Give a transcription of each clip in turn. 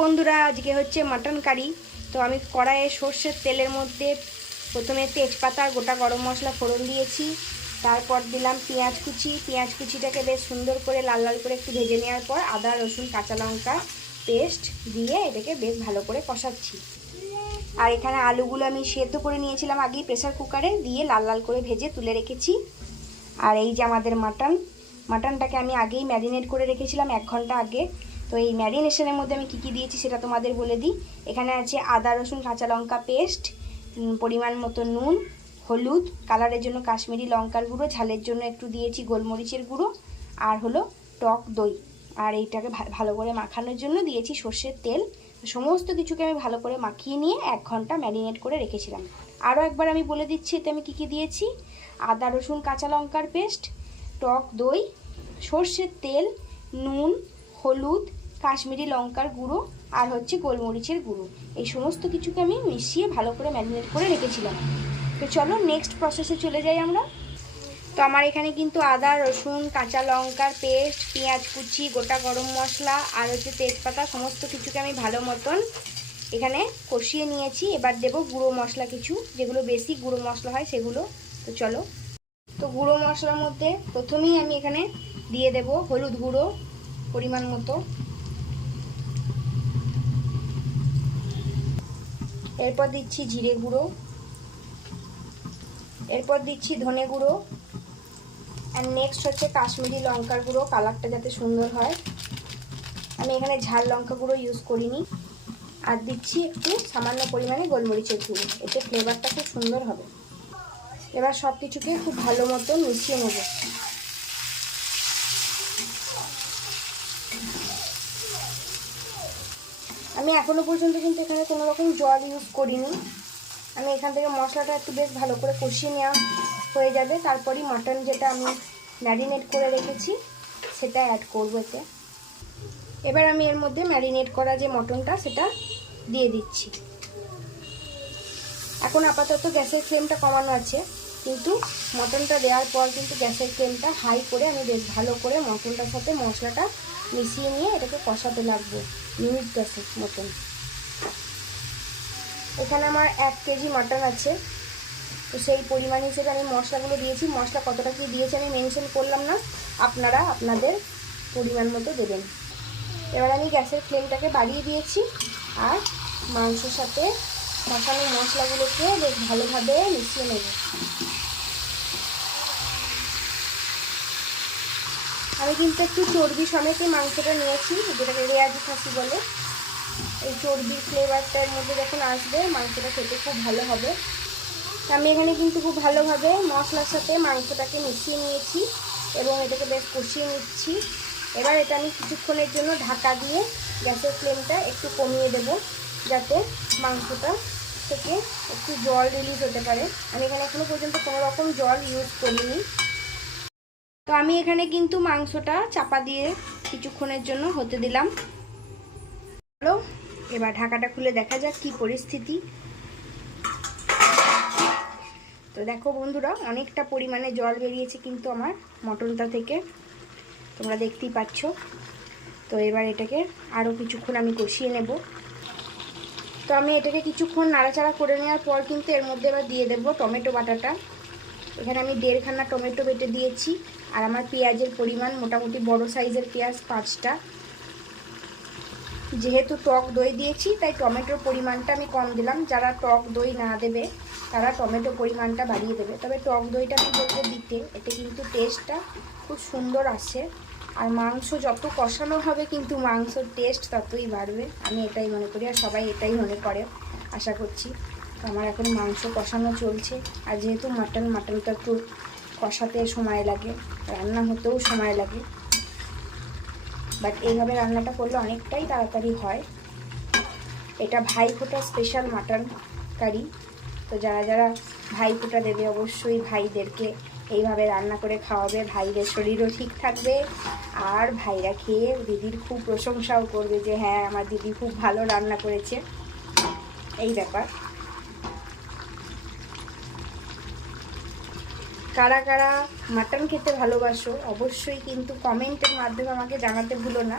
বন্ধুরা আজকে হচ্ছে মাটন কারি। তো আমি কড়াইয়ে সর্ষের তেলের মধ্যে প্রথমে তেজপাতা গোটা গরম মশলা ফোড়ন দিয়েছি। তারপর দিলাম পেঁয়াজ কুচিটাকে বেশ সুন্দর করে লাল লাল করে একটু ভেজে নেওয়ার পর আদা রসুন কাঁচা লঙ্কা পেস্ট দিয়ে এটাকে বেশ ভালো করে কষাচ্ছি। আর এখানে আলুগুলো আমি সেদ্ধ করে নিয়েছিলাম আগেই প্রেসার কুকারে, দিয়ে লাল লাল করে ভেজে তুলে রেখেছি। আর এই যে আমাদের মাটনটাকে আমি আগেই ম্যারিনেট করে রেখেছিলাম 1 ঘন্টা আগে। তো এই ম্যারিনেশনের মধ্যে আমি কী দিয়েছি সেটা তোমাদের বলে দিই। এখানে আছে আদা রসুন কাঁচা লঙ্কা পেস্ট, পরিমাণ মতো নুন, হলুদ, কালারের জন্য কাশ্মীরি লঙ্কার গুঁড়ো, ঝালের জন্য একটু দিয়েছি গোলমরিচের গুঁড়ো, আর হলো টক দই। আর এইটাকে ভালো করে মাখানোর জন্য দিয়েছি সর্ষের তেল। সমস্ত কিছুকে আমি ভালো করে মাখিয়ে নিয়ে 1 ঘন্টা ম্যারিনেট করে রেখেছিলাম। আরও একবার আমি বলে দিচ্ছি এতে আমি কী দিয়েছি। আদা রসুন কাঁচা লঙ্কার পেস্ট, টক দই, সর্ষের তেল, নুন, হলুদ, কাশ্মীরি লঙ্কার গুঁড়ো আর হচ্ছে গোলমরিচের গুঁড়ো, এই সমস্ত কিছুকে আমি মিশিয়ে ভালো করে ম্যারিনেট করে রেখেছিলাম। তো চলো নেক্সট প্রসেসে চলে যাই আমরা। তো আমার এখানে কিন্তু আদা রসুন কাঁচা লঙ্কার পেস্ট, পেঁয়াজ কুচি, গোটা গরম মশলা আর হচ্ছে তেজপাতা সমস্ত কিছুকে আমি ভালো মতন এখানে কষিয়ে নিয়েছি। এবার দেবো গুঁড়ো মশলা কিছু, যেগুলো বেশি গুঁড়ো মশলা হয় সেগুলো। তো চলো, তো গুঁড়ো মশলার মধ্যে প্রথমেই আমি এখানে দিয়ে দেব হলুদ গুঁড়ো পরিমাণ মতো, এরপর দিচ্ছি জিরে গুঁড়ো, এরপর দিচ্ছি ধনে গুঁড়ো, আর নেক্সট হচ্ছে কাশ্মীরি লঙ্কার গুঁড়ো, কালারটা যাতে সুন্দর হয়। আমি এখানে ঝাল লঙ্কা গুঁড়ো ইউজ করিনি। আর দিচ্ছি একটু সামান্য পরিমাণে গোলমরিচের গুঁড়ো, এতে ফ্লেভারটা খুব সুন্দর হবে। এবার সব কিছুকে খুব ভালো মতো মিশিয়ে নেব। আমি এখনো পর্যন্ত কিন্তু এখানে কোনো রকম জল ইউজ করিনি। আমি এখান থেকে মশলাটা একটু বেশ ভালো করে কষিয়ে নেওয়া হয়ে যাবে, তারপরই মাটন যেটা আমি ম্যারিনেট করে রেখেছি সেটা অ্যাড করব এতে। এবার আমি এর মধ্যে ম্যারিনেট করা যে মটনটা সেটা দিয়ে দিচ্ছি। এখন আপাতত গ্যাসের ফ্লেমটা কমানো আছে, কিন্তু মটনটা দেওয়ার পর কিন্তু গ্যাসের ফ্লেমটা হাই করে আমি বেশ ভালো করে মটনটার সাথে মশলাটা মিশিয়ে নিয়ে এটাকে কষাতে লাগবো মিনিট 10 মতন। এখানে আমার 1 কেজি মাটন আছে, তো সেই পরিমাণ হিসেবে আমি মশলাগুলো দিয়েছি। মশলা কতটা কি দিয়েছি আমি মেনশন করলাম না, আপনারা আপনাদের পরিমাণ মতো দেবেন। এবার আমি গ্যাসের ফ্লেমটাকে বাড়িয়ে দিয়েছি আর মাংসের সাথে কষানো মশলাগুলোকে বেশ ভালোভাবে মিশিয়ে নেব। আমি কিন্তু একটু চর্বি সমেতই মাংসটা নিয়েছি, যেটাকে রেয়াজি খাসি বলে। এই চর্বির ফ্লেভারটার মধ্যে যখন আসবে মাংসটা খেতে খুব ভালো হবে। আমি এখানে কিন্তু খুব ভালোভাবে মশলার সাথে মাংসটাকে মিশিয়ে নিয়েছি এবং এটাকে বেশ কষিয়ে নিচ্ছি। এবার এটা আমি কিছুক্ষণের জন্য ঢাকা দিয়ে গ্যাসের ফ্লেমটা একটু কমিয়ে দেব, যাতে মাংসটা থেকে একটু জল রিলিজ হতে পারে। আমি এখানে এখনো পর্যন্ত কোনো রকম জল ইউজ করিনি। তো আমি এখানে কিন্তু মাংসটা চাপা দিয়ে কিছুক্ষণের জন্য হতে দিলাম। চলো এবার ঢাকাটা খুলে দেখা যাক কি পরিস্থিতি। তো দেখো বন্ধুরা, অনেকটা পরিমাণে জল বেরিয়েছে কিন্তু আমার মটনটা থেকে, তোমরা দেখতেই পাচ্ছ। তো এবার এটাকে আরও কিছুক্ষণ আমি কষিয়ে নেব। তো আমি এটাকে কিছুক্ষণ নাড়াচাড়া করে নেওয়ার পর কিন্তু এর মধ্যে এবার দিয়ে দেবো টমেটো বাটাটা। এখানে আমি 1.5 খানা টমেটো বেটে দিয়েছি। আর আমার পেঁয়াজের পরিমাণ মোটামুটি বড় সাইজের পেঁয়াজ 5টা। যেহেতু টক দই দিয়েছি তাই টমেটোর পরিমাণটা আমি কম দিলাম। যারা টক দই না দেবে তারা টমেটো পরিমাণটা বাড়িয়ে দেবে, তবে টক দইটা আমি বলবো দিতে, এতে কিন্তু টেস্টটা খুব সুন্দর আসে। আর মাংস যত কষানো হবে কিন্তু মাংসর টেস্ট ততই বাড়বে, আমি এটাই মনে করি আর সবাই এটাই মনে করে আশা করছি। আমার এখন মাংস কষানো চলছে। আর যেহেতু মাটনটা একটু কষাতে সময় লাগে, রান্না হতেও সময় লাগে, বাট এইভাবে রান্নাটা করলে অনেকটাই তাড়াতাড়ি হয়। এটা ভাইফোঁটা স্পেশাল মাটন কারি। তো যারা যারা ভাইফোঁটা দেবে অবশ্যই ভাইদেরকে এইভাবে রান্না করে খাওয়াবে, ভাইদের শরীরও ঠিক থাকবে আর ভাইরা খেয়ে দিদির খুব প্রশংসাও করবে যে হ্যাঁ আমার দিদি খুব ভালো রান্না করেছে, এই ব্যাপার। কারা কারা মাটন খেতে ভালোবাসো অবশ্যই কিন্তু কমেন্টের মাধ্যমে আমাকে জানাতে ভুলো না।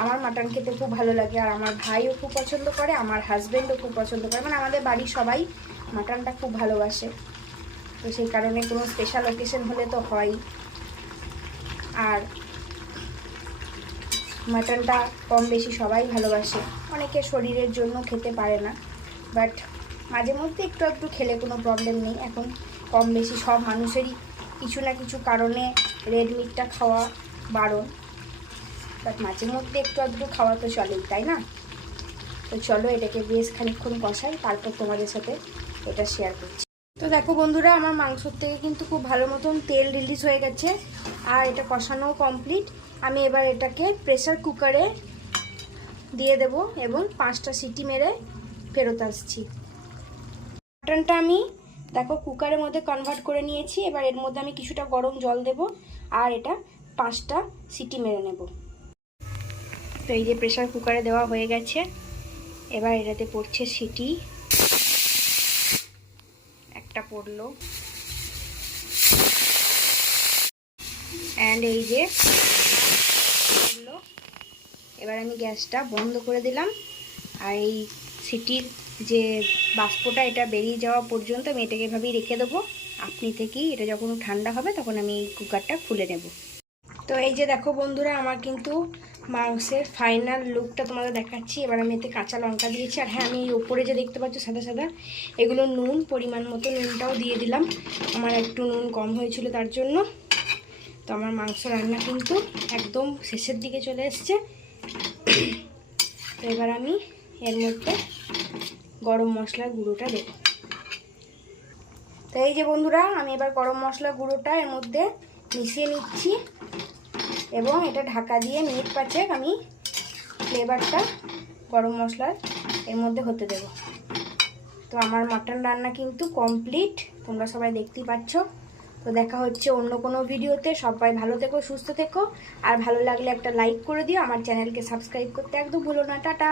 আমার মাটন খেতে খুব ভালো লাগে, আর আমার ভাইও খুব পছন্দ করে, আমার হাজব্যান্ডও খুব পছন্দ করে, মানে আমাদের বাড়ির সবাই মাটনটা খুব ভালোবাসে। তো সেই কারণে কোনো স্পেশাল অকেশন হলে তো হয়ই। আর মাটনটা কম বেশি সবাই ভালোবাসে, অনেকে শরীরের জন্য খেতে পারে না, বাট মাঝে মধ্যে একটু একটু খেলে কোনো প্রবলেম নেই। এখন কম বেশি সব মানুষেরই কিছু না কিছু কারণে রেড মিটটা খাওয়া বারণ, বাট মাঝে মধ্যে একটু আধটু খাওয়া তো চলেই, তাই না? তো চলো এটাকে বেশ খানিকক্ষণ কষাই, তারপর তোমাদের সাথে এটা শেয়ার করছি। তো দেখো বন্ধুরা, আমার মাংসর থেকে কিন্তু খুব ভালো মতন তেল রিলিজ হয়ে গেছে, আর এটা কষানো কমপ্লিট। আমি এবার এটাকে প্রেসার কুকারে দিয়ে দেব এবং 5টা সিটি মেরে ফেরত আসছি। মাটনটা আমি দেখো কুকারের মধ্যে কনভার্ট করে নিয়েছি। এবার এর মধ্যে আমি কিছুটা গরম জল দেব, আর এটা 5টা সিটি মেরে নেব। তো এই যে প্রেসার কুকারে দেওয়া হয়ে গেছে, এবার এটাতে পড়ছে সিটি, একটা পড়লো, অ্যান্ড এই যে পড়লো। এবার আমি গ্যাসটা বন্ধ করে দিলাম, আর এই সিটির যে বাষ্পটা এটা বেরিয়ে যাওয়া পর্যন্ত আমি এটাকে এভাবেই রেখে দেবো আপনি থেকেই। এটা যখন ঠান্ডা হবে তখন আমি এই কুকারটা খুলে নেব। তো এই যে দেখো বন্ধুরা, আমার কিন্তু মাংসের ফাইনাল লুকটা তোমাদের দেখাচ্ছি। এবার আমি এতে কাঁচা লঙ্কা দিয়েছি, আর হ্যাঁ, আমি এই ওপরে যে দেখতে পাচ্ছ সাদা সাদা, এগুলো নুন, পরিমাণ মতো নুনটাও দিয়ে দিলাম। আমার একটু নুন কম হয়েছিল তার জন্য। তো আমার মাংস রান্না কিন্তু একদম শেষের দিকে চলে এসছে। তো এবার আমি এর মধ্যে গরম মশলার গুঁড়োটা দেব। তো এই যে বন্ধুরা, আমি এবার গরম মশলার গুঁড়োটা এর মধ্যে মিশিয়ে নিচ্ছি এবং এটা ঢাকা দিয়ে মিনিট 5 আমি ফ্লেভারটা গরম মশলার এর মধ্যে হতে দেব। তো আমার মাটন রান্না কিন্তু কমপ্লিট, তোমরা সবাই দেখতেই পাচ্ছ। তো দেখা হচ্ছে অন্য কোনো ভিডিওতে। সবাই ভালো থেকো, সুস্থ থেকো, আর ভালো লাগলে একটা লাইক করে দিও। আমার চ্যানেলকে সাবস্ক্রাইব করতে একদম ভুলো না। টাটা।